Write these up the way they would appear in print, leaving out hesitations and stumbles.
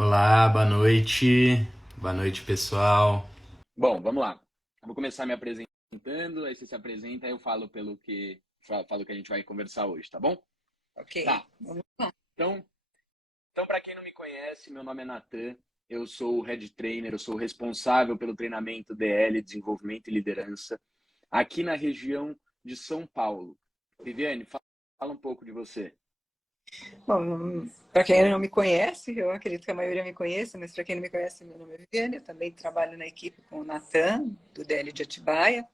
Olá, boa noite. Boa noite, pessoal. Bom, vamos lá. Vou começar me apresentando, aí você se apresenta, aí eu falo falo que a gente vai conversar hoje, tá bom? Ok, Tá. vamos lá. Então, então para quem não me conhece, meu nome é Natan. Eu sou o Head Trainer, eu sou o responsável pelo treinamento DL, desenvolvimento e liderança, aqui na região de São Paulo. Viviane, fala um pouco de você. Bom, para quem não me conhece, eu acredito que a maioria me conheça, mas para quem não me conhece, meu nome é Viviane, eu também trabalho na equipe com o Natan, do DL de Atibaia,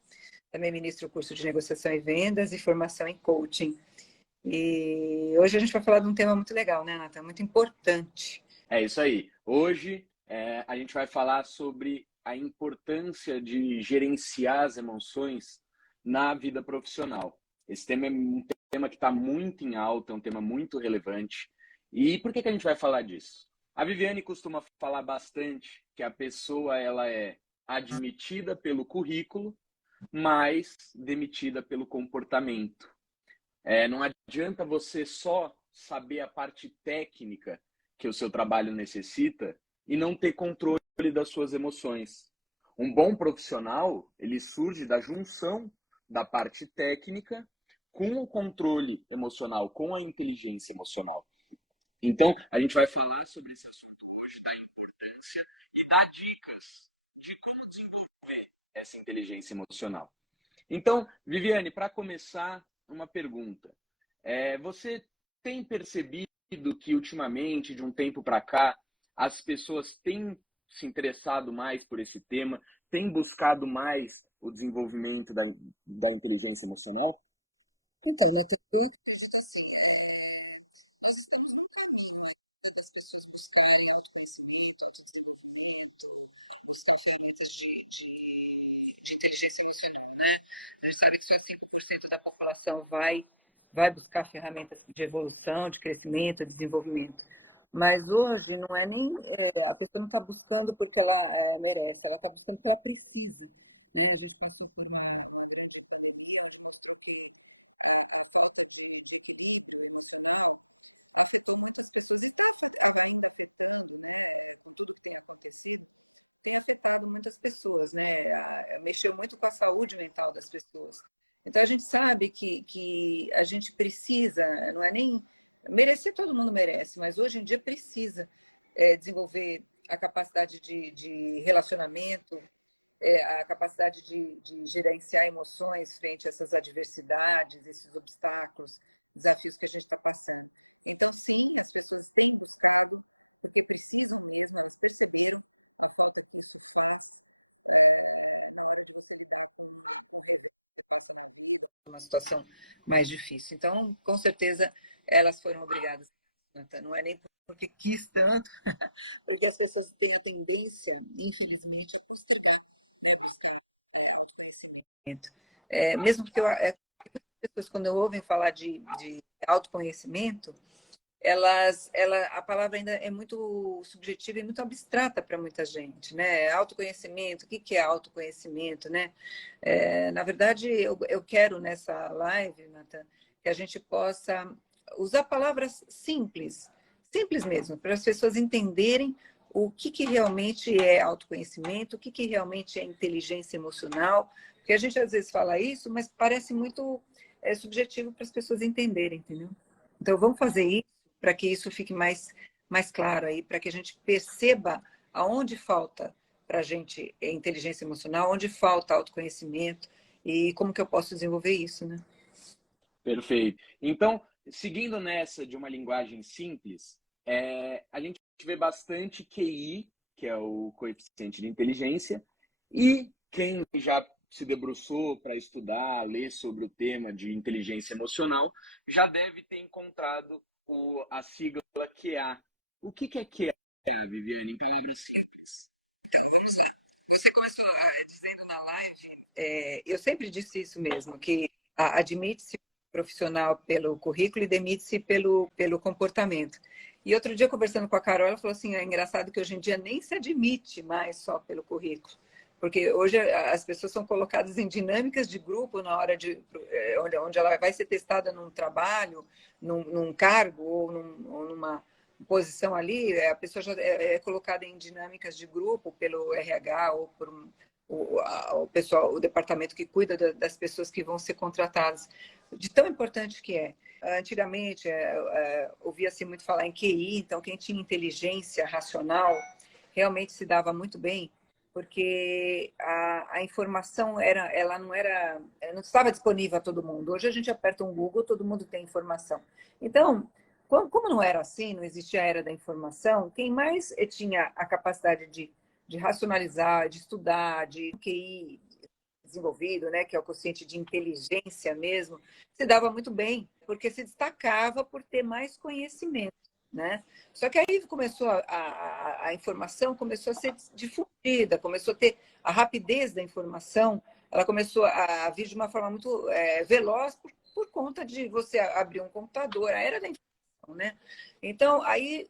também ministro o curso de negociação e vendas e formação em coaching. E hoje a gente vai falar de um tema muito legal, né, Natan? Muito importante. É isso aí. Hoje a gente vai falar sobre a importância de gerenciar as emoções na vida profissional. Esse tema é um tema que está muito em alta, é um tema muito relevante. E por que a gente vai falar disso? A Viviane costuma falar bastante que a pessoa ela é admitida pelo currículo, mas demitida pelo comportamento. Não adianta você só saber a parte técnica que o seu trabalho necessita e não ter controle das suas emoções. Um bom profissional, ele surge da junção da parte técnica com o controle emocional, com a inteligência emocional. Então, a gente vai falar sobre esse assunto hoje, da importância e dar dicas de como desenvolver essa inteligência emocional. Então, Viviane, para começar, uma pergunta. Você tem percebido que ultimamente, de um tempo para cá, as pessoas têm se interessado mais por esse tema, têm buscado mais o desenvolvimento da inteligência emocional? Então, né, tem de inteligência emocional, né? A gente sabe que só 5% da população vai buscar ferramentas de evolução, de crescimento, de desenvolvimento. Mas hoje não é nem. A pessoa não está buscando porque ela merece, ela está buscando porque ela precisa. E existe uma situação mais difícil. Então, com certeza, elas foram obrigadas. Não é nem porque quis tanto, porque as pessoas têm a tendência, infelizmente, a postergar, né, buscar autoconhecimento. Mesmo porque as pessoas, quando ouvem falar de autoconhecimento, a palavra ainda é muito subjetiva e muito abstrata para muita gente, né? Autoconhecimento, o que que é autoconhecimento, né? Na verdade, eu quero nessa live, Nathan, que a gente possa usar palavras simples, simples mesmo, para as pessoas entenderem o que que realmente é autoconhecimento, o que que realmente é inteligência emocional, porque a gente às vezes fala isso, mas parece muito subjetivo para as pessoas entenderem, entendeu? Então, vamos fazer isso para que isso fique mais claro aí, para que a gente perceba aonde falta para a gente inteligência emocional, onde falta autoconhecimento e como que eu posso desenvolver isso, né? Perfeito. Então, seguindo nessa de uma linguagem simples, a gente vê bastante QI, que é o coeficiente de inteligência, e quem já se debruçou para estudar, ler sobre o tema de inteligência emocional, já deve ter encontrado a sigla QA. O que é QA, Viviane, em palavras simples? Você começou dizendo na live, eu sempre disse isso mesmo, que admite-se profissional pelo currículo e demite-se pelo comportamento. E outro dia, conversando com a Carol, ela falou assim: é engraçado que hoje em dia nem se admite mais só pelo currículo. Porque hoje as pessoas são colocadas em dinâmicas de grupo na hora onde ela vai ser testada num trabalho, num cargo ou numa posição ali, a pessoa já é colocada em dinâmicas de grupo pelo RH ou por o pessoal, o departamento que cuida das pessoas que vão ser contratadas. De tão importante que é. Antigamente, ouvia-se muito falar em QI, então quem tinha inteligência racional realmente se dava muito bem, porque a informação ela não estava disponível a todo mundo. Hoje a gente aperta um Google, todo mundo tem informação. Então, como não era assim, não existia a era da informação, quem mais tinha a capacidade de racionalizar, de estudar, de QI desenvolvido, né, que é o quociente de inteligência mesmo, se dava muito bem, porque se destacava por ter mais conhecimento, né? Só que aí começou a informação começou a ser difundida, começou a ter a rapidez da informação, ela começou a vir de uma forma muito veloz por conta de você abrir um computador, a era da informação, né? Então, aí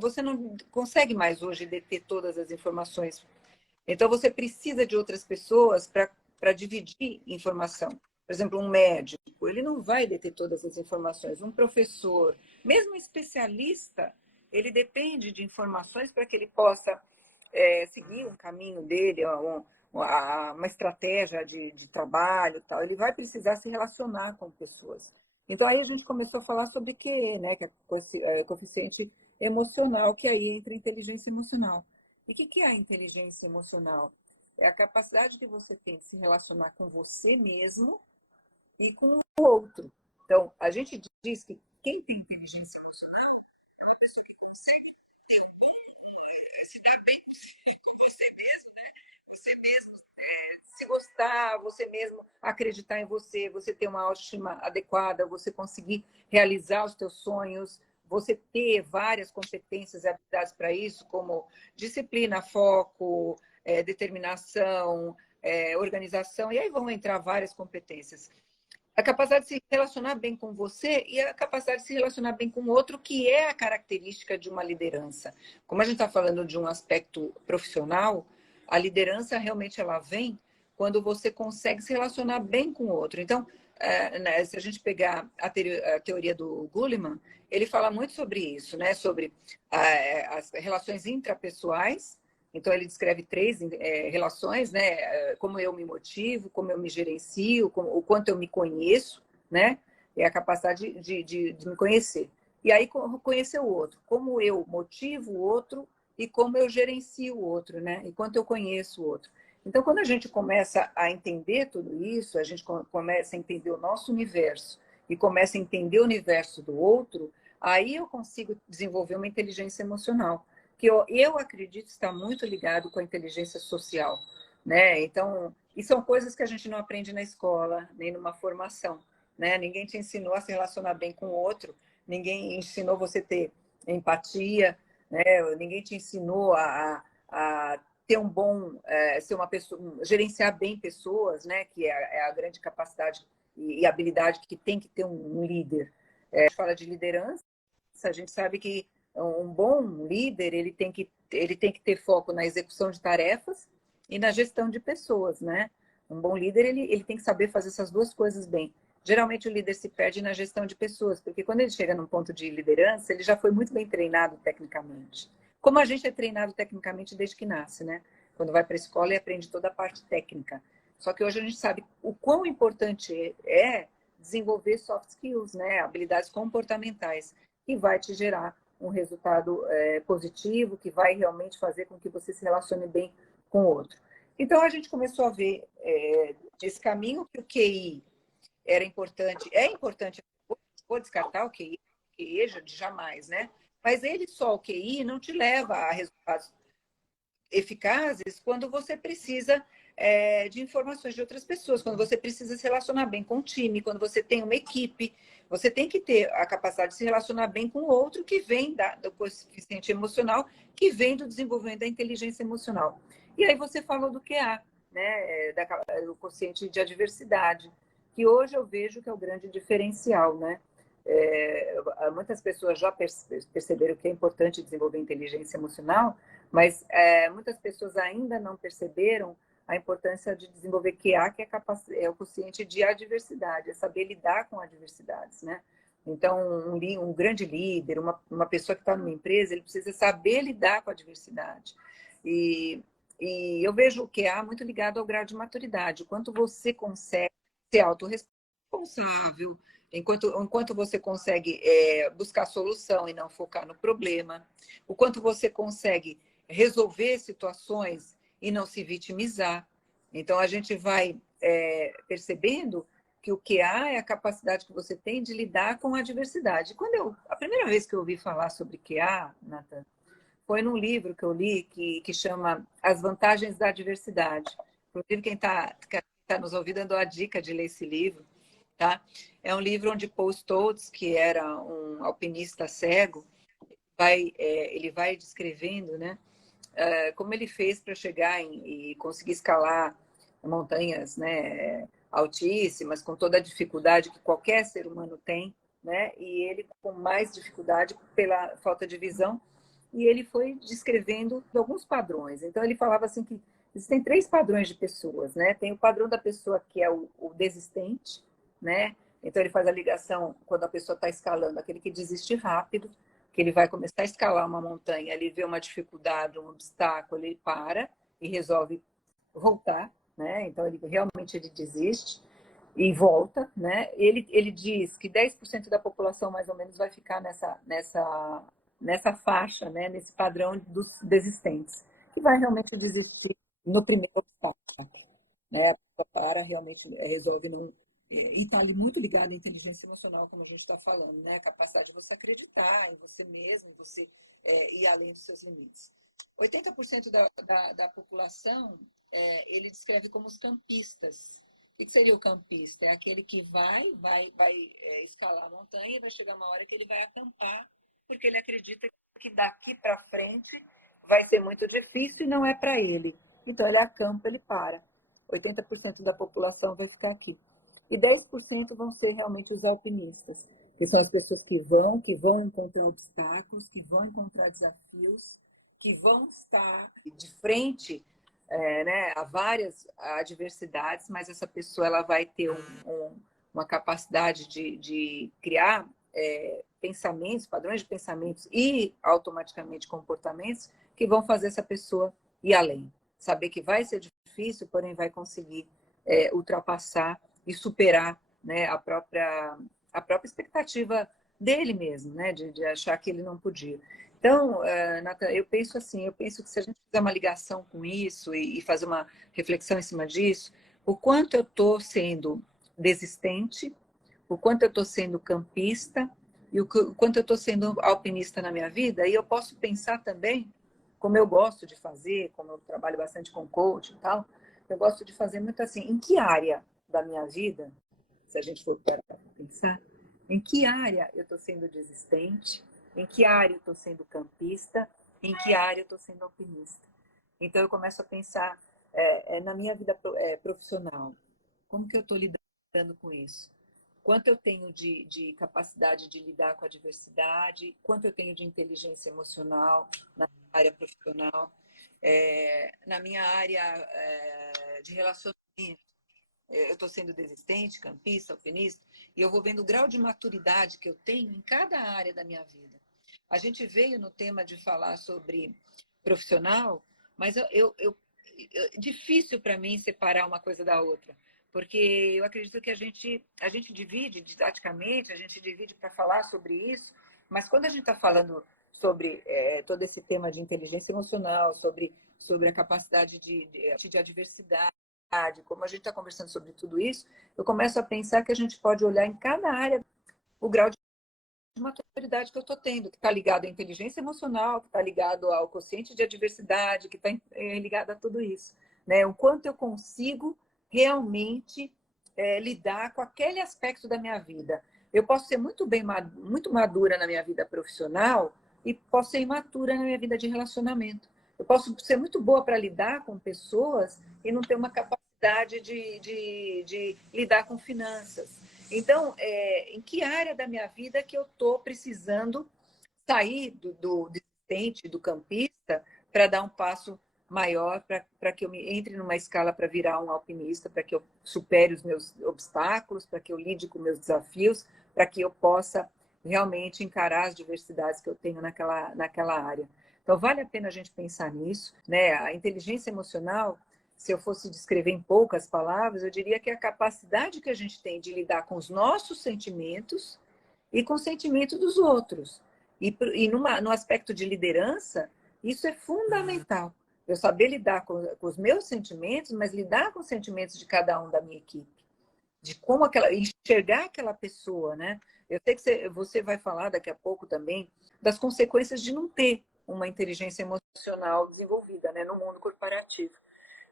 você não consegue mais hoje deter todas as informações. Então, você precisa de outras pessoas para dividir informação. Por exemplo, um médico, ele não vai deter todas as informações. Um professor, mesmo um especialista, ele depende de informações para que ele possa seguir um caminho dele, uma estratégia de trabalho, tal. Ele vai precisar se relacionar com pessoas. Então, aí a gente começou a falar sobre QE, né, que é coeficiente emocional, que aí entra inteligência emocional. E o que é a inteligência emocional? É a capacidade que você tem de se relacionar com você mesmo e com o outro. Então, a gente diz que quem tem inteligência emocional é uma pessoa que consegue se dar bem com você mesmo, né? Você mesmo se gostar, você mesmo acreditar em você, você ter uma autoestima adequada, você conseguir realizar os teus sonhos, você ter várias competências e habilidades para isso, como disciplina, foco, determinação, organização, e aí vão entrar várias competências. A capacidade de se relacionar bem com você e a capacidade de se relacionar bem com o outro, que é a característica de uma liderança. Como a gente está falando de um aspecto profissional, a liderança realmente ela vem quando você consegue se relacionar bem com o outro. Então, se a gente pegar a teoria do Goleman, ele fala muito sobre isso, né? Sobre as relações intrapessoais. Então, ele descreve 3 relações, né? Como eu me motivo, como eu me gerencio, o quanto eu me conheço, né? É a capacidade de me conhecer. E aí, conhecer o outro. Como eu motivo o outro e como eu gerencio o outro, né? E quanto eu conheço o outro. Então, quando a gente começa a entender tudo isso, a gente começa a entender o nosso universo e começa a entender o universo do outro, aí eu consigo desenvolver uma inteligência emocional, que eu acredito está muito ligado com a inteligência social, né? Então, e são coisas que a gente não aprende na escola, nem numa formação, né? Ninguém te ensinou a se relacionar bem com o outro, ninguém ensinou você a ter empatia, né? Ninguém te ensinou a ter um bom, ser uma pessoa, gerenciar bem pessoas, né? Que é a grande capacidade e habilidade que tem que ter um líder. A gente fala de liderança, a gente sabe que um bom líder ele tem que ter foco na execução de tarefas e na gestão de pessoas, né? Um bom líder ele tem que saber fazer essas duas coisas bem. Geralmente o líder se perde na gestão de pessoas, porque quando ele chega num ponto de liderança, ele já foi muito bem treinado tecnicamente. Como a gente é treinado tecnicamente desde que nasce, né? Quando vai para a escola e aprende toda a parte técnica. Só que hoje a gente sabe o quão importante é desenvolver soft skills, né? Habilidades comportamentais, que vai te gerar um resultado positivo, que vai realmente fazer com que você se relacione bem com o outro. Então, a gente começou a ver esse caminho que o QI era importante, é importante, vou descartar o QI jamais, né? Mas ele só, o QI, não te leva a resultados eficazes quando você precisa de informações de outras pessoas, quando você precisa se relacionar bem com o time, quando você tem uma equipe, você tem que ter a capacidade de se relacionar bem com o outro que vem do coeficiente emocional, que vem do desenvolvimento da inteligência emocional. E aí você falou do QA, né, do quociente de adversidade, que hoje eu vejo que é o grande diferencial, né? Muitas pessoas já perceberam que é importante desenvolver inteligência emocional, mas muitas pessoas ainda não perceberam a importância de desenvolver QA, que é o quociente de adversidade, é saber lidar com adversidades, né? Então, um grande líder, uma pessoa que está numa empresa, ele precisa saber lidar com a diversidade. E, e eu vejo o QA muito ligado ao grau de maturidade, o quanto você consegue ser autorresponsável, enquanto você consegue buscar solução e não focar no problema, o quanto você consegue resolver situações e não se vitimizar. Então, a gente vai percebendo que o QA é a capacidade que você tem de lidar com a diversidade. A primeira vez que eu ouvi falar sobre QA, Nathan, foi num livro que eu li que chama As Vantagens da Diversidade. Inclusive, quem tá nos ouvindo, eu dou a dica de ler esse livro. Tá? É um livro onde Paul Stoltz, que era um alpinista cego, ele vai descrevendo, né, como ele fez para chegar e conseguir escalar montanhas, né, altíssimas, com toda a dificuldade que qualquer ser humano tem, né, e ele com mais dificuldade pela falta de visão, e ele foi descrevendo alguns padrões. Então ele falava assim que existem 3 padrões de pessoas, né? Tem o padrão da pessoa que é o desistente, né? Então ele faz a ligação quando a pessoa está escalando, aquele que desiste rápido, que ele vai começar a escalar uma montanha, ele vê uma dificuldade, um obstáculo, ele para e resolve voltar, né? Então ele realmente ele desiste e volta, né? Ele diz que 10% da população mais ou menos vai ficar nessa faixa, né? Nesse padrão dos desistentes, que vai realmente desistir no primeiro obstáculo, né? A pessoa para, realmente resolve não. E está ali muito ligado à inteligência emocional, como a gente está falando, né? A capacidade de você acreditar em você mesmo, você ir além dos seus limites. 80% da população ele descreve como os campistas. O que seria o campista? É aquele que vai escalar a montanha e vai chegar uma hora que ele vai acampar, porque ele acredita que daqui para frente vai ser muito difícil e não é para ele. Então ele acampa, ele para. 80% da população vai ficar aqui. E 10% vão ser realmente os alpinistas, que são as pessoas que vão encontrar obstáculos, que vão encontrar desafios, que vão estar de frente né, a várias adversidades, mas essa pessoa ela vai ter uma capacidade de criar pensamentos, padrões de pensamentos e automaticamente comportamentos que vão fazer essa pessoa ir além. Saber que vai ser difícil, porém vai conseguir ultrapassar e superar, né, a própria expectativa dele mesmo, né, de achar que ele não podia. Então, Nathan, eu penso que se a gente fizer uma ligação com isso e fazer uma reflexão em cima disso, o quanto eu estou sendo desistente, o quanto eu estou sendo campista e o quanto eu estou sendo alpinista na minha vida, e eu posso pensar também, como eu gosto de fazer, como eu trabalho bastante com coach e tal, eu gosto de fazer muito assim, em que área da minha vida, se a gente for para pensar, em que área eu estou sendo desistente, em que área eu estou sendo campista, em que área eu estou sendo alpinista. Então eu começo a pensar na minha vida profissional, como que eu estou lidando com isso? Quanto eu tenho de capacidade de lidar com a diversidade, quanto eu tenho de inteligência emocional na área profissional, na minha área de relacionamento. Eu estou sendo desistente, campista, alpinista, e eu vou vendo o grau de maturidade que eu tenho em cada área da minha vida. A gente veio no tema de falar sobre profissional, mas difícil para mim separar uma coisa da outra, porque eu acredito que a gente divide didaticamente, a gente divide para falar sobre isso, mas quando a gente está falando sobre todo esse tema de inteligência emocional, sobre a capacidade de adversidade, como a gente está conversando sobre tudo isso, eu começo a pensar que a gente pode olhar em cada área o grau de maturidade que eu estou tendo, que está ligado à inteligência emocional, que está ligado ao quociente de adversidade, que está ligado a tudo isso. Né? O quanto eu consigo realmente lidar com aquele aspecto da minha vida. Eu posso ser muito madura na minha vida profissional e posso ser imatura na minha vida de relacionamento. Eu posso ser muito boa para lidar com pessoas e não ter uma capacidade de lidar com finanças. Então, em que área da minha vida que eu estou precisando sair do desistente, do campista, para dar um passo maior, para que eu entre numa escala para virar um alpinista, para que eu supere os meus obstáculos, para que eu lide com meus desafios, para que eu possa realmente encarar as diversidades que eu tenho naquela área. Então, vale a pena a gente pensar nisso, né? A inteligência emocional, se eu fosse descrever em poucas palavras, eu diria que é a capacidade que a gente tem de lidar com os nossos sentimentos e com o sentimento dos outros. E no aspecto de liderança, isso é fundamental. Eu saber lidar com os meus sentimentos, mas lidar com os sentimentos de cada um da minha equipe. De como enxergar aquela pessoa, né? Eu sei que você vai falar daqui a pouco também das consequências de não ter uma inteligência emocional desenvolvida, né, no mundo corporativo.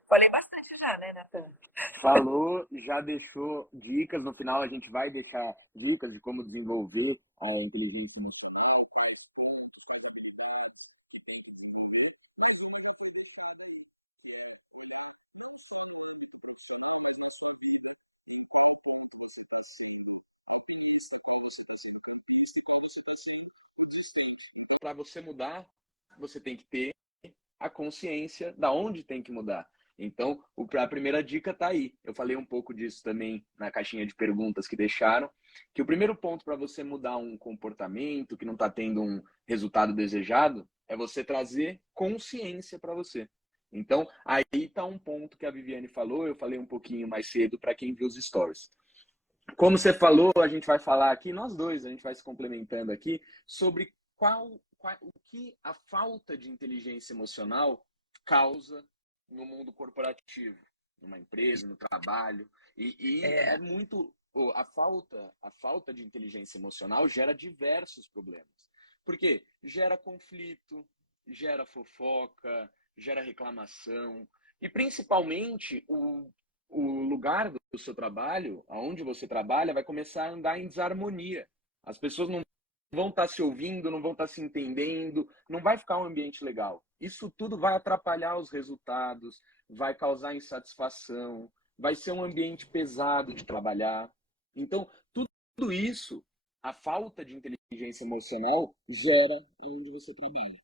Falei bastante já, né, Natan? Falou, já deixou dicas. No final a gente vai deixar dicas de como desenvolver a inteligência emocional. Para você mudar, você tem que ter a consciência da onde tem que mudar. Então, a primeira dica está aí. Eu falei um pouco disso também na caixinha de perguntas que deixaram, que o primeiro ponto para você mudar um comportamento que não está tendo um resultado desejado é você trazer consciência para você. Então, aí está um ponto que a Viviane falou, eu falei um pouquinho mais cedo para quem viu os stories. Como você falou, a gente vai falar aqui, nós dois, a gente vai se complementando aqui, sobre o que a falta de inteligência emocional causa no mundo corporativo, numa empresa, no trabalho. E é muito. A falta de inteligência emocional gera diversos problemas. Por quê? Gera conflito, gera fofoca, gera reclamação. E principalmente o lugar do seu trabalho, aonde você trabalha, vai começar a andar em desarmonia. As pessoas não vão estar se ouvindo, não vão estar se entendendo, não vai ficar um ambiente legal. Isso tudo vai atrapalhar os resultados, vai causar insatisfação, vai ser um ambiente pesado de trabalhar. Então, tudo isso, a falta de inteligência emocional gera onde você trabalha.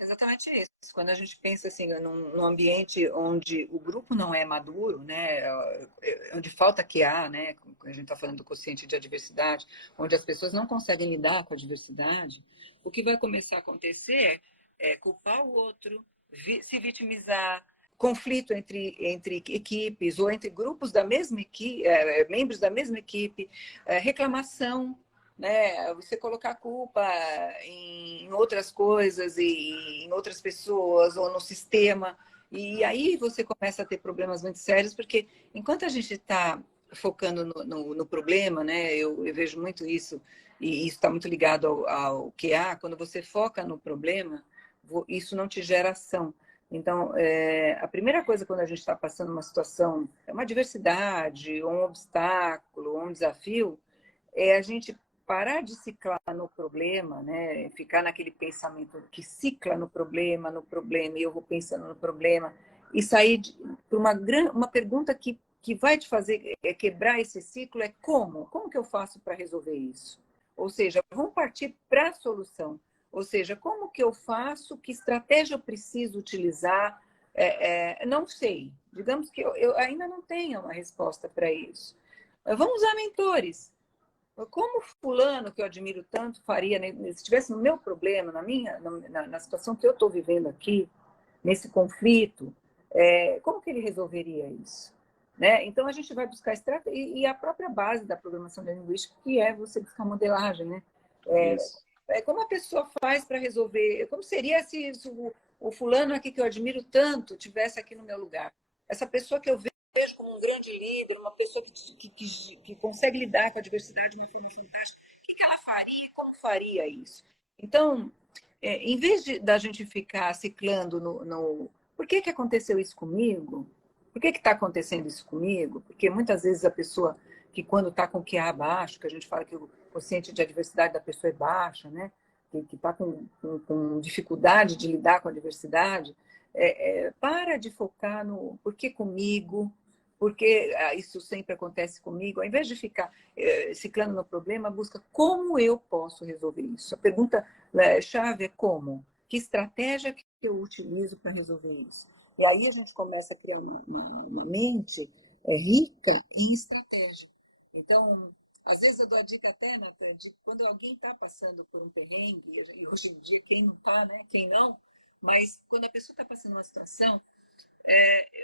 Exatamente isso. Quando a gente pensa assim, num ambiente onde o grupo não é maduro, né, onde falta QA, né, a gente está falando do quociente de adversidade, onde as pessoas não conseguem lidar com a diversidade, o que vai começar a acontecer é culpar o outro, se vitimizar, conflito entre equipes ou entre grupos da mesma equipe, membros da mesma equipe, reclamação, né? Você colocar a culpa em outras coisas e em outras pessoas ou no sistema. E aí você começa a ter problemas muito sérios, porque enquanto a gente está focando no problema, né? Eu vejo muito isso, e isso está muito ligado ao QA, quando você foca no problema, isso não te gera ação. Então, a primeira coisa quando a gente está passando uma situação, uma adversidade, um obstáculo, um desafio, é a gente parar de ciclar no problema, né? Ficar naquele pensamento que cicla no problema, e eu vou pensando no problema, e sair para uma pergunta que vai te fazer quebrar esse ciclo é como? Como que eu faço para resolver isso? Ou seja, vamos partir para a solução. Ou seja, como que eu faço? Que estratégia eu preciso utilizar? Não sei. Digamos que eu ainda não tenho uma resposta para isso. Vamos usar mentores. Como fulano, que eu admiro tanto, faria, né, se estivesse no meu problema, na situação que eu estou vivendo aqui, nesse conflito, como que ele resolveria isso? Né? Então, a gente vai buscar estratégia, e a própria base da programação linguística, que é você buscar modelagem. Né? Como a pessoa faz para resolver, como seria se o fulano aqui que eu admiro tanto tivesse aqui no meu lugar? Essa pessoa que eu vejo como um grande líder, uma pessoa que consegue lidar com a diversidade de uma forma fantástica, o que ela faria e como faria isso? Então, em vez da gente ficar ciclando por que aconteceu isso comigo? Por que está acontecendo isso comigo? Porque muitas vezes a pessoa que quando está com o QA baixo, que a gente fala que o quociente de adversidade da pessoa é baixo, né? Que está com dificuldade de lidar com a diversidade, para de focar no por que comigo, porque isso sempre acontece comigo. Ao invés de ficar ciclando no problema, busca como eu posso resolver isso. A pergunta chave é como? Que estratégia que eu utilizo para resolver isso? E aí a gente começa a criar uma mente rica em estratégia. Então, Às vezes eu dou a dica até, Nathan, de quando alguém está passando por um perrengue, e hoje em dia quem não está, né? Quem não, mas quando a pessoa está passando uma situação,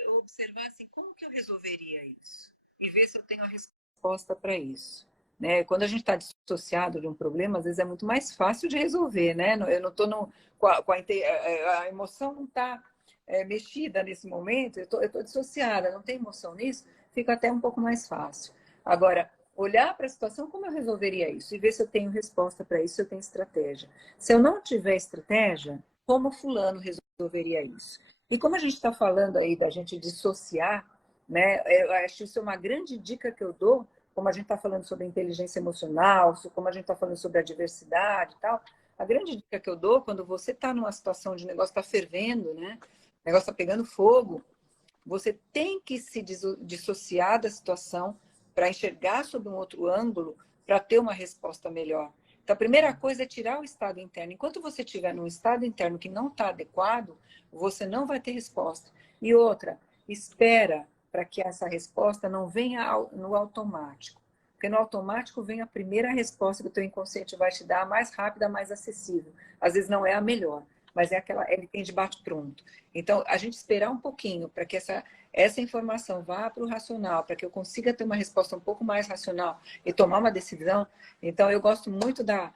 eu observar assim, como que eu resolveria isso? E ver se eu tenho a resposta para isso. Né? Quando a gente está dissociado de um problema, às vezes é muito mais fácil de resolver, né? Eu não estou a emoção não está mexida nesse momento, eu tô dissociada, não tem emoção nisso, fica até um pouco mais fácil. Agora, olhar para a situação, como eu resolveria isso? E ver se eu tenho resposta para isso, se eu tenho estratégia. Se eu não tiver estratégia, como fulano resolveria isso? E como a gente está falando aí da gente dissociar, né? Eu acho que isso é uma grande dica que eu dou, como a gente está falando sobre inteligência emocional, como a gente está falando sobre a diversidade e tal. A grande dica que eu dou, quando você está numa situação de negócio está fervendo, né? O negócio está pegando fogo, você tem que se dissociar da situação para enxergar sob um outro ângulo, para ter uma resposta melhor. Então, a primeira coisa é tirar o estado interno. Enquanto você estiver num estado interno que não está adequado, você não vai ter resposta. E outra, espera para que essa resposta não venha no automático. Porque no automático vem a primeira resposta que o teu inconsciente vai te dar, a mais rápida, a mais acessível. Às vezes não é a melhor, mas é aquela, ele tem de bate-pronto. Então, a gente esperar um pouquinho para que essa informação vá para o racional, para que eu consiga ter uma resposta um pouco mais racional e tomar uma decisão. Então, eu gosto muito da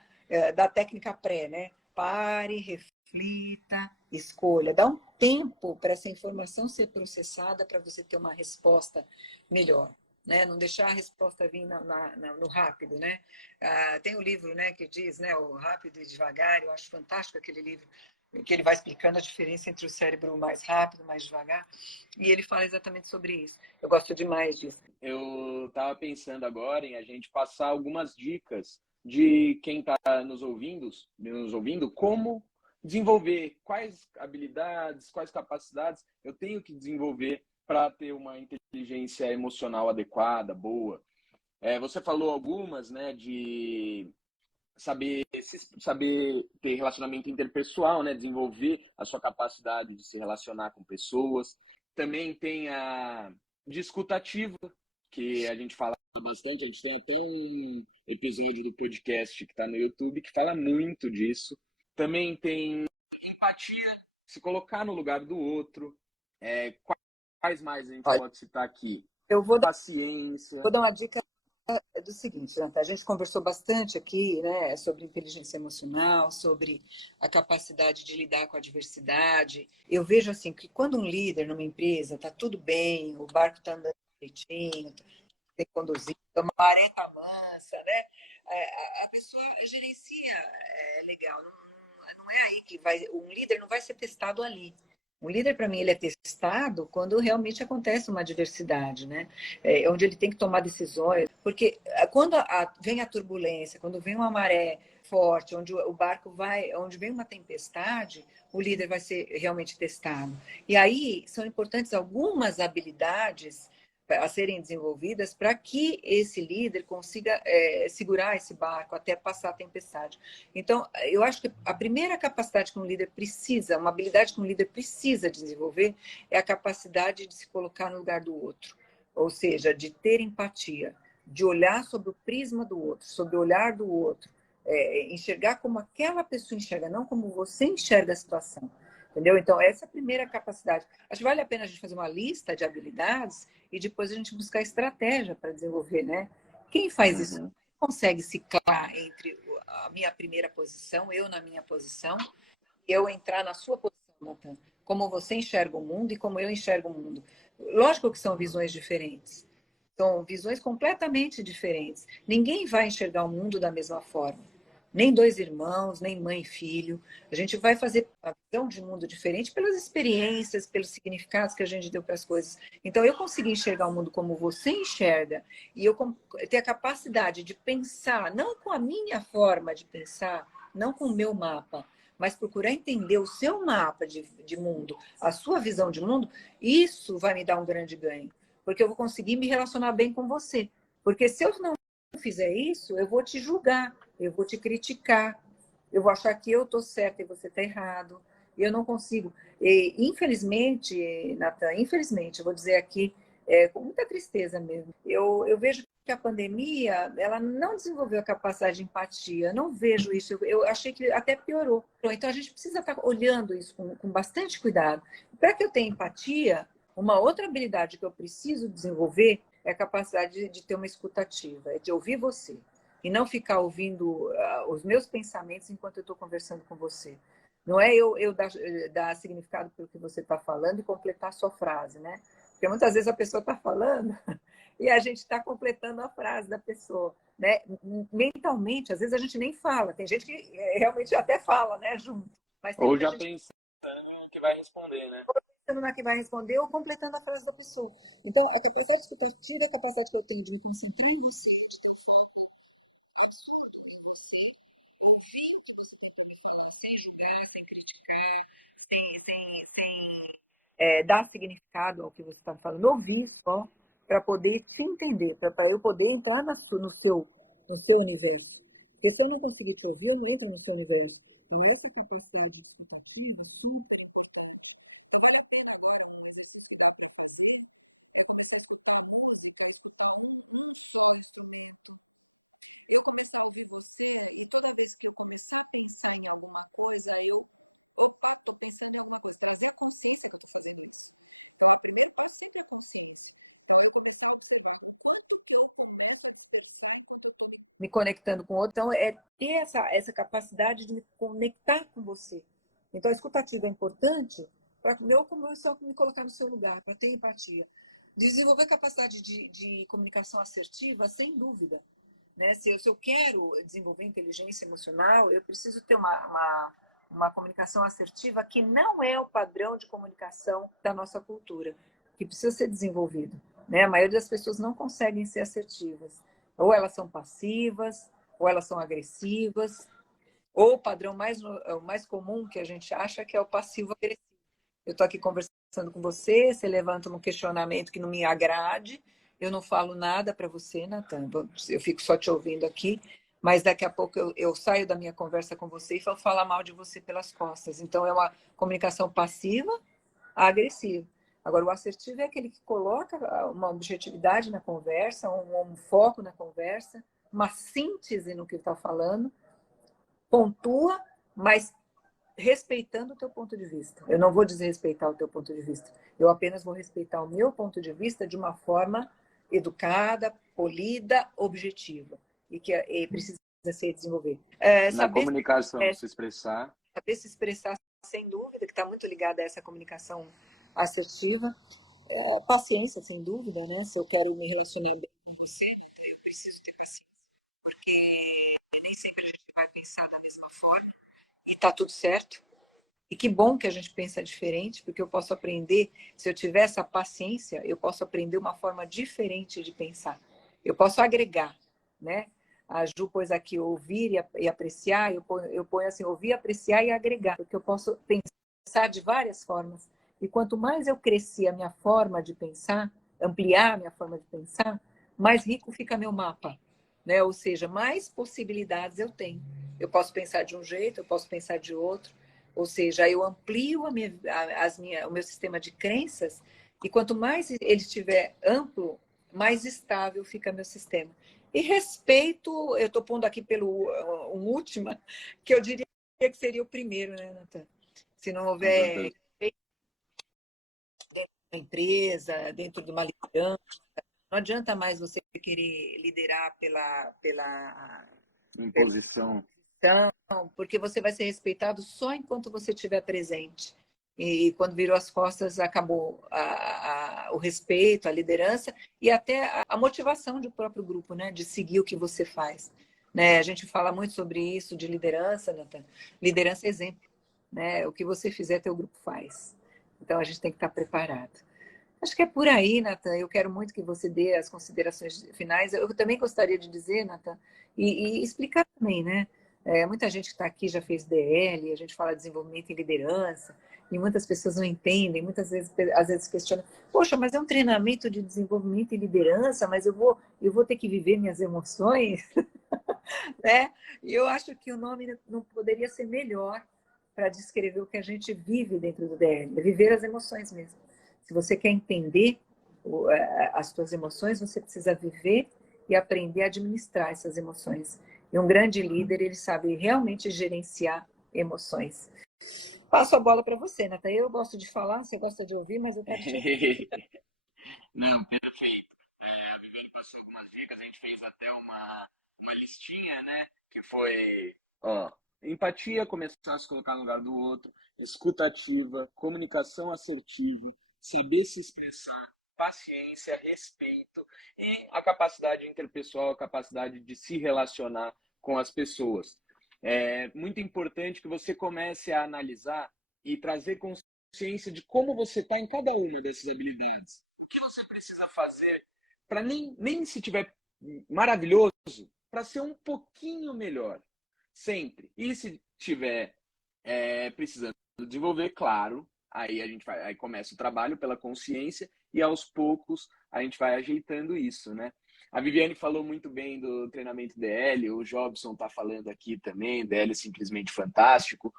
técnica pré, né? Pare, reflita, escolha. Dá um tempo para essa informação ser processada para você ter uma resposta melhor. Né? Não deixar a resposta vir no rápido, né? Tem o livro, né, que diz, né, o rápido e devagar. Eu acho fantástico aquele livro que ele vai explicando a diferença entre o cérebro mais rápido, mais devagar, e ele fala exatamente sobre isso. Eu gosto demais disso. Eu estava pensando agora em a gente passar algumas dicas de quem está nos ouvindo, como desenvolver, quais habilidades, quais capacidades eu tenho que desenvolver para ter uma inteligência emocional adequada, boa. Você falou algumas, né, de saber ter relacionamento interpessoal, né, desenvolver a sua capacidade de se relacionar com pessoas. Também tem a de escutativa, que a gente fala bastante, a gente tem até um episódio do podcast que está no YouTube que fala muito disso. Também tem empatia, se colocar no lugar do outro. Quais mais a gente Olha, pode citar aqui? eu vou Paciência. dar uma dica do seguinte, né? A gente conversou bastante aqui, né, sobre inteligência emocional, sobre a capacidade de lidar com a diversidade. Eu vejo assim que quando um líder numa empresa está tudo bem, o barco está andando direitinho, tem conduzido, a maré está mansa, né? A pessoa gerencia legal. Não é aí que vai. Um líder não vai ser testado ali. Um líder, para mim, ele é testado quando realmente acontece uma diversidade, né? Onde ele tem que tomar decisões. Porque quando vem a turbulência, quando vem uma maré forte, onde o barco vai, onde vem uma tempestade, o líder vai ser realmente testado. E aí são importantes algumas habilidades a serem desenvolvidas para que esse líder consiga segurar esse barco até passar a tempestade. Então, eu acho que a primeira capacidade que um líder precisa, uma habilidade que um líder precisa desenvolver, é a capacidade de se colocar no lugar do outro. Ou seja, de ter empatia, de olhar sobre o prisma do outro, sobre o olhar do outro, enxergar como aquela pessoa enxerga, não como você enxerga a situação. Entendeu? Então, essa é a primeira capacidade. Acho que vale a pena a gente fazer uma lista de habilidades e depois a gente buscar estratégia para desenvolver, né? Quem faz isso consegue ciclar entre a minha primeira posição, eu na minha posição, e eu entrar na sua posição, Nathan. Como você enxerga o mundo e como eu enxergo o mundo. Lógico que são visões diferentes. São visões completamente diferentes. Ninguém vai enxergar o mundo da mesma forma. Nem dois irmãos, nem mãe e filho. A gente vai fazer a visão de mundo diferente pelas experiências, pelos significados que a gente deu para as coisas. Então, eu consegui enxergar o mundo como você enxerga e eu ter a capacidade de pensar, não com a minha forma de pensar, não com o meu mapa, mas procurar entender o seu mapa de mundo, a sua visão de mundo, isso vai me dar um grande ganho. Porque eu vou conseguir me relacionar bem com você. Porque se eu não fizer isso, eu vou te julgar, eu vou te criticar, eu vou achar que eu estou certa e você está errado. E eu não consigo. E, infelizmente, Nathan, infelizmente, eu vou dizer aqui, com muita tristeza mesmo, eu vejo que a pandemia, ela não desenvolveu a capacidade de empatia. Não vejo isso. Eu achei que até piorou. Então, a gente precisa estar olhando isso com bastante cuidado. Para que eu tenha empatia, uma outra habilidade que eu preciso desenvolver é a capacidade de ter uma escutativa, é de ouvir você. E não ficar ouvindo os meus pensamentos enquanto eu estou conversando com você. Não é eu dar significado pelo que você está falando e completar a sua frase, né? Porque muitas vezes a pessoa está falando e a gente está completando a frase da pessoa, né? Mentalmente, às vezes a gente nem fala. Tem gente que realmente até fala, né, junto. Mas tem Ou muita já gente pensando que vai responder, né? pensando na que vai responder ou completando a frase da pessoa. Então, a capacidade escutativa é a capacidade que eu tenho de me concentrar em você. Dar significado ao que você está falando, ouvir só, para poder te entender, para eu poder entrar no seu universo. Se você não conseguir te ouvir, eu não entro no seu universo. Então, essa capacidade de escutativa, sim, me conectando com o outro. Então, é ter essa capacidade de me conectar com você. Então, a escutativa é importante para como eu só me colocar no seu lugar, para ter empatia. Desenvolver a capacidade de comunicação assertiva, sem dúvida. Né? Se eu quero desenvolver inteligência emocional, eu preciso ter uma comunicação assertiva que não é o padrão de comunicação da nossa cultura, que precisa ser desenvolvido. Né? A maioria das pessoas não conseguem ser assertivas. Ou elas são passivas, ou elas são agressivas, ou o padrão mais comum que a gente acha que é o passivo-agressivo. Eu estou aqui conversando com você, você levanta um questionamento que não me agrade, eu não falo nada para você, Natan, eu fico só te ouvindo aqui, mas daqui a pouco eu saio da minha conversa com você e vou falar mal de você pelas costas. Então, é uma comunicação passiva, agressiva. Agora, o assertivo é aquele que coloca uma objetividade na conversa, um foco na conversa, uma síntese no que está falando, pontua, mas respeitando o teu ponto de vista. Eu não vou desrespeitar o teu ponto de vista. Eu apenas vou respeitar o meu ponto de vista de uma forma educada, polida, objetiva. E que precisa ser desenvolvido. Na comunicação, se expressar. Saber se expressar, sem dúvida, que está muito ligada a essa comunicação assertiva. Paciência, sem dúvida, né? Se eu quero me relacionar bem com você, eu preciso ter paciência. Porque nem sempre a gente vai pensar da mesma forma. E está tudo certo. E que bom que a gente pensa diferente, porque eu posso aprender, se eu tiver essa paciência, eu posso aprender uma forma diferente de pensar. Eu posso agregar, né? A Ju pôs aqui ouvir e apreciar, eu ponho assim, ouvir, apreciar e agregar, porque eu posso pensar de várias formas. E quanto mais eu crescer a minha forma de pensar, ampliar a minha forma de pensar, mais rico fica meu mapa, né? Ou seja, mais possibilidades eu tenho. Eu posso pensar de um jeito, eu posso pensar de outro. Ou seja, eu amplio o meu sistema de crenças e quanto mais ele estiver amplo, mais estável fica meu sistema. E respeito, eu estou pondo aqui pelo um último, que eu diria que seria o primeiro, né, Natan? Se não houver respeito dentro da empresa, dentro de uma liderança, não adianta mais você querer liderar pela Imposição. porque você vai ser respeitado só enquanto você estiver presente. E quando virou as costas, acabou o respeito, a liderança e até a motivação do próprio grupo, né? De seguir o que você faz. Né? A gente fala muito sobre isso de liderança, Nathan. Liderança é exemplo. Né? O que você fizer, teu grupo faz. Então, a gente tem que estar preparado. Acho que é por aí, Nathan. Eu quero muito que você dê as considerações finais. Eu também gostaria de dizer, Nathan, e explicar também, né? Muita gente que está aqui já fez DL, a gente fala de desenvolvimento em liderança, e muitas pessoas não entendem, muitas vezes, às vezes questionam, poxa, mas é um treinamento de desenvolvimento em liderança, mas eu vou ter que viver minhas emoções, né? E eu acho que o nome não poderia ser melhor para descrever o que a gente vive dentro do DL, é viver as emoções mesmo. Se você quer entender as suas emoções, você precisa viver e aprender a administrar essas emoções. E um grande líder, ele sabe realmente gerenciar emoções. Passo a bola para você, Nata. Eu gosto de falar, você gosta de ouvir, mas eu quero te ouvir. Não, perfeito. A Viviane passou algumas dicas, a gente fez até uma listinha, né? Que foi, ó, empatia, começar a se colocar no lugar do outro, escuta ativa, comunicação assertiva, saber se expressar, paciência, respeito e a capacidade interpessoal, a capacidade de se relacionar com as pessoas. É muito importante que você comece a analisar e trazer consciência de como você está em cada uma dessas habilidades. O que você precisa fazer para nem se tiver maravilhoso, para ser um pouquinho melhor, sempre. E se tiver precisando desenvolver, claro, aí a gente vai, aí começa o trabalho pela consciência e aos poucos a gente vai ajeitando isso, né? A Viviane falou muito bem do treinamento DL, o Jobson está falando aqui também, DL é simplesmente fantástico.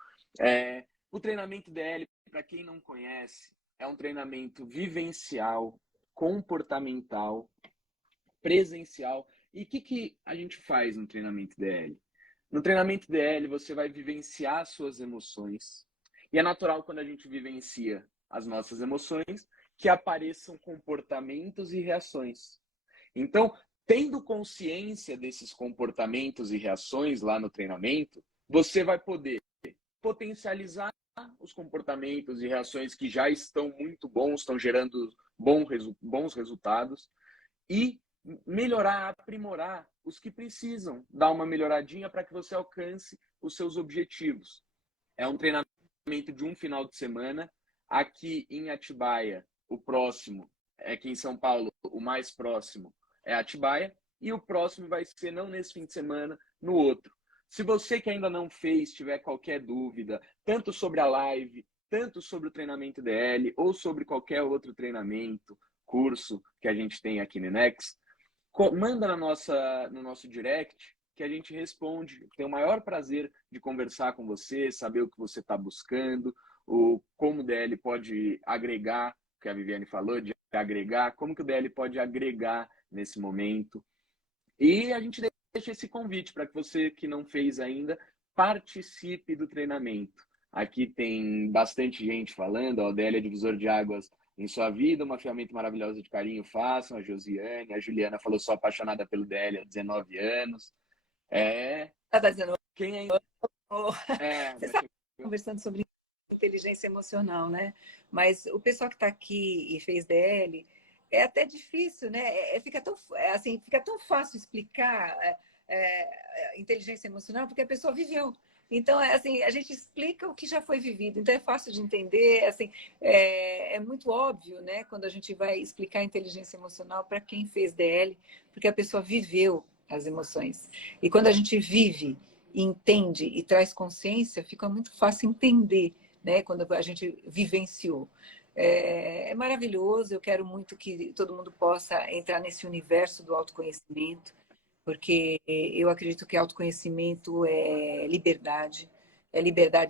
O treinamento DL, para quem não conhece, é um treinamento vivencial, comportamental, presencial. E o que a gente faz no treinamento DL? No treinamento DL, você vai vivenciar suas emoções. E é natural quando a gente vivencia as nossas emoções que apareçam comportamentos e reações. Então, tendo consciência desses comportamentos e reações lá no treinamento, você vai poder potencializar os comportamentos e reações que já estão muito bons, estão gerando bons resultados e melhorar, aprimorar os que precisam dar uma melhoradinha para que você alcance os seus objetivos. É um treinamento de um final de semana. Aqui em Atibaia, o próximo, aqui em São Paulo, o mais próximo é Atibaia, e o próximo vai ser não nesse fim de semana, no outro. Se você que ainda não fez, tiver qualquer dúvida, tanto sobre a live, tanto sobre o treinamento DL, ou sobre qualquer outro treinamento, curso que a gente tem aqui no Inex, manda no nosso direct que a gente responde. Tem o maior prazer de conversar com você, saber o que você está buscando, como o DL pode agregar, que a Viviane falou, de agregar, como que o DL pode agregar nesse momento. E a gente deixa esse convite para que você que não fez ainda, participe do treinamento. Aqui tem bastante gente falando, ó, o DL é divisor de águas em sua vida, uma ferramenta maravilhosa de carinho, façam. A Josiane, a Juliana falou, sou apaixonada pelo DL há 19 anos. Tá dizendo, Quem ainda... você está conversando sobre inteligência emocional, né? Mas o pessoal que está aqui e fez DL, é até difícil, né? Fica tão fácil explicar inteligência emocional porque a pessoa viveu. Então, assim, a gente explica o que já foi vivido. Então, é fácil de entender. Assim, é muito óbvio, né? Quando a gente vai explicar inteligência emocional para quem fez DL, porque a pessoa viveu as emoções. E quando a gente vive, entende e traz consciência, fica muito fácil entender, né? Quando a gente vivenciou. É maravilhoso. Eu quero muito que todo mundo possa entrar nesse universo do autoconhecimento, porque eu acredito que autoconhecimento é liberdade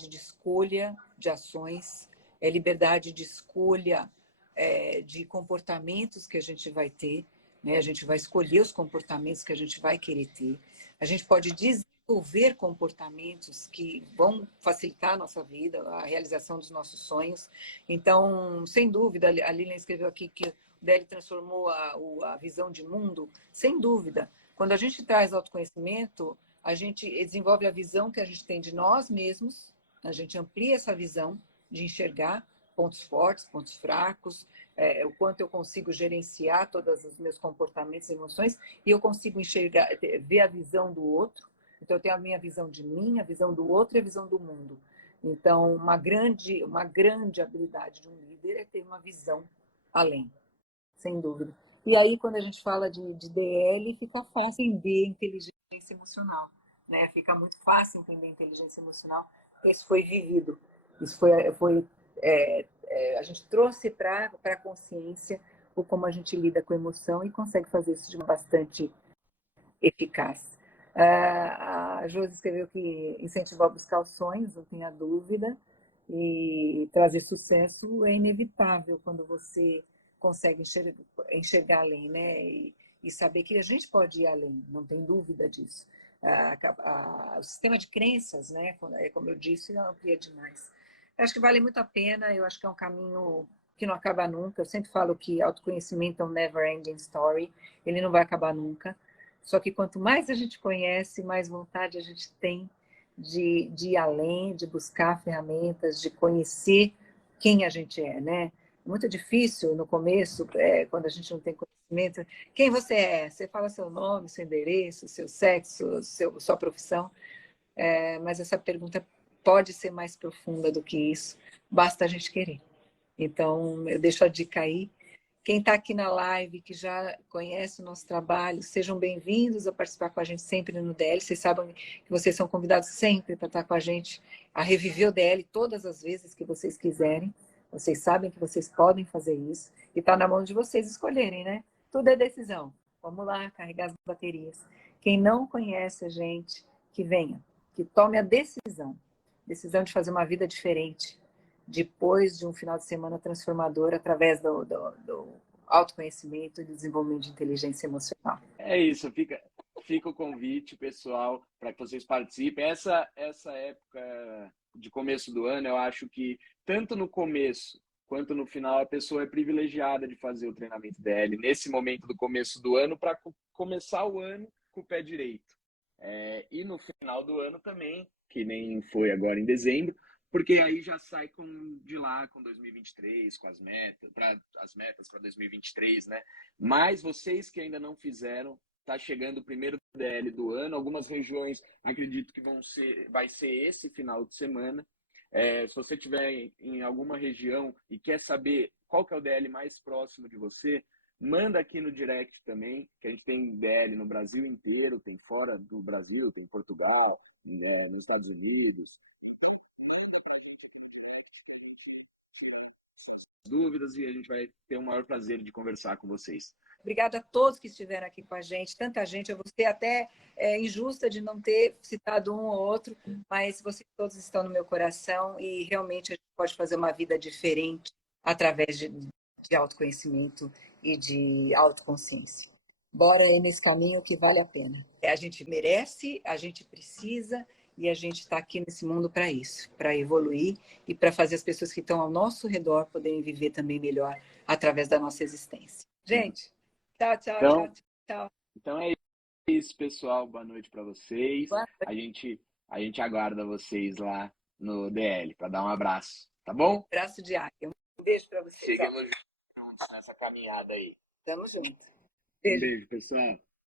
de escolha de ações, é liberdade de escolha de comportamentos que a gente vai ter, né? A gente vai escolher os comportamentos que a gente vai querer ter. A gente pode desenvolver comportamentos que vão facilitar a nossa vida, a realização dos nossos sonhos. Então, sem dúvida, a Lilian escreveu aqui que o DL transformou a visão de mundo, sem dúvida. Quando a gente traz autoconhecimento, a gente desenvolve a visão que a gente tem de nós mesmos, a gente amplia essa visão de enxergar pontos fortes, pontos fracos, o quanto eu consigo gerenciar todos os meus comportamentos e emoções, e eu consigo enxergar, ver a visão do outro. Então, eu tenho a minha visão de mim, a visão do outro e a visão do mundo. Então, uma grande habilidade de um líder é ter uma visão além, sem dúvida. E aí, quando a gente fala de DL, fica fácil entender inteligência emocional, né? Fica muito fácil entender inteligência emocional. Isso foi vivido. Isso foi a gente trouxe para a consciência o como a gente lida com a emoção e consegue fazer isso de uma bastante eficaz. A Josi escreveu que incentivar a buscar os sonhos, não tenha dúvida, e trazer sucesso é inevitável quando você consegue enxergar além, né? e saber que a gente pode ir além, não tem dúvida disso. O sistema de crenças, né, como eu disse, amplia demais. Eu acho que vale muito a pena, eu acho que é um caminho que não acaba nunca. Eu sempre falo que autoconhecimento é um never-ending story, ele não vai acabar nunca. Só que quanto mais a gente conhece, mais vontade a gente tem de ir além, de buscar ferramentas, de conhecer quem a gente é, né? É muito difícil no começo, quando a gente não tem conhecimento. Quem você é? Você fala seu nome, seu endereço, seu sexo, sua profissão. Mas essa pergunta pode ser mais profunda do que isso. Basta a gente querer. Então, eu deixo a dica aí. Quem está aqui na live, que já conhece o nosso trabalho, sejam bem-vindos a participar com a gente sempre no DL. Vocês sabem que vocês são convidados sempre para estar com a gente, a reviver o DL todas as vezes que vocês quiserem. Vocês sabem que vocês podem fazer isso. E está na mão de vocês escolherem, né? Tudo é decisão. Vamos lá, carregar as baterias. Quem não conhece a gente, que venha, que tome a decisão de fazer uma vida diferente, depois de um final de semana transformador através do autoconhecimento e do desenvolvimento de inteligência emocional. É isso, fica o convite, pessoal, para que vocês participem. Essa época de começo do ano, eu acho que tanto no começo quanto no final a pessoa é privilegiada de fazer o treinamento DL nesse momento do começo do ano para começar o ano com o pé direito. E no final do ano também, que nem foi agora em dezembro, porque aí já sai de lá com 2023, com as metas para 2023, né? Mas vocês que ainda não fizeram, tá chegando o primeiro DL do ano. Algumas regiões acredito que vai ser esse final de semana. Se você estiver em alguma região e quer saber qual que é o DL mais próximo de você, manda aqui no direct também, que a gente tem DL no Brasil inteiro, tem fora do Brasil, tem em Portugal, nos Estados Unidos. Dúvidas e a gente vai ter o maior prazer de conversar com vocês. Obrigada a todos que estiveram aqui com a gente, tanta gente. Eu vou ser até injusta de não ter citado um ou outro, mas vocês todos estão no meu coração e realmente a gente pode fazer uma vida diferente através de autoconhecimento e de autoconsciência. Bora aí nesse caminho que vale a pena. A gente merece, a gente precisa e a gente está aqui nesse mundo para isso, para evoluir e para fazer as pessoas que estão ao nosso redor poderem viver também melhor através da nossa existência. Gente, tchau. Então é isso, pessoal. Boa noite para vocês. A gente aguarda vocês lá no DL para dar um abraço, tá bom? Abraço de águia. Um beijo para vocês. Seguimos juntos nessa caminhada aí. Tamo junto. Beijo, pessoal.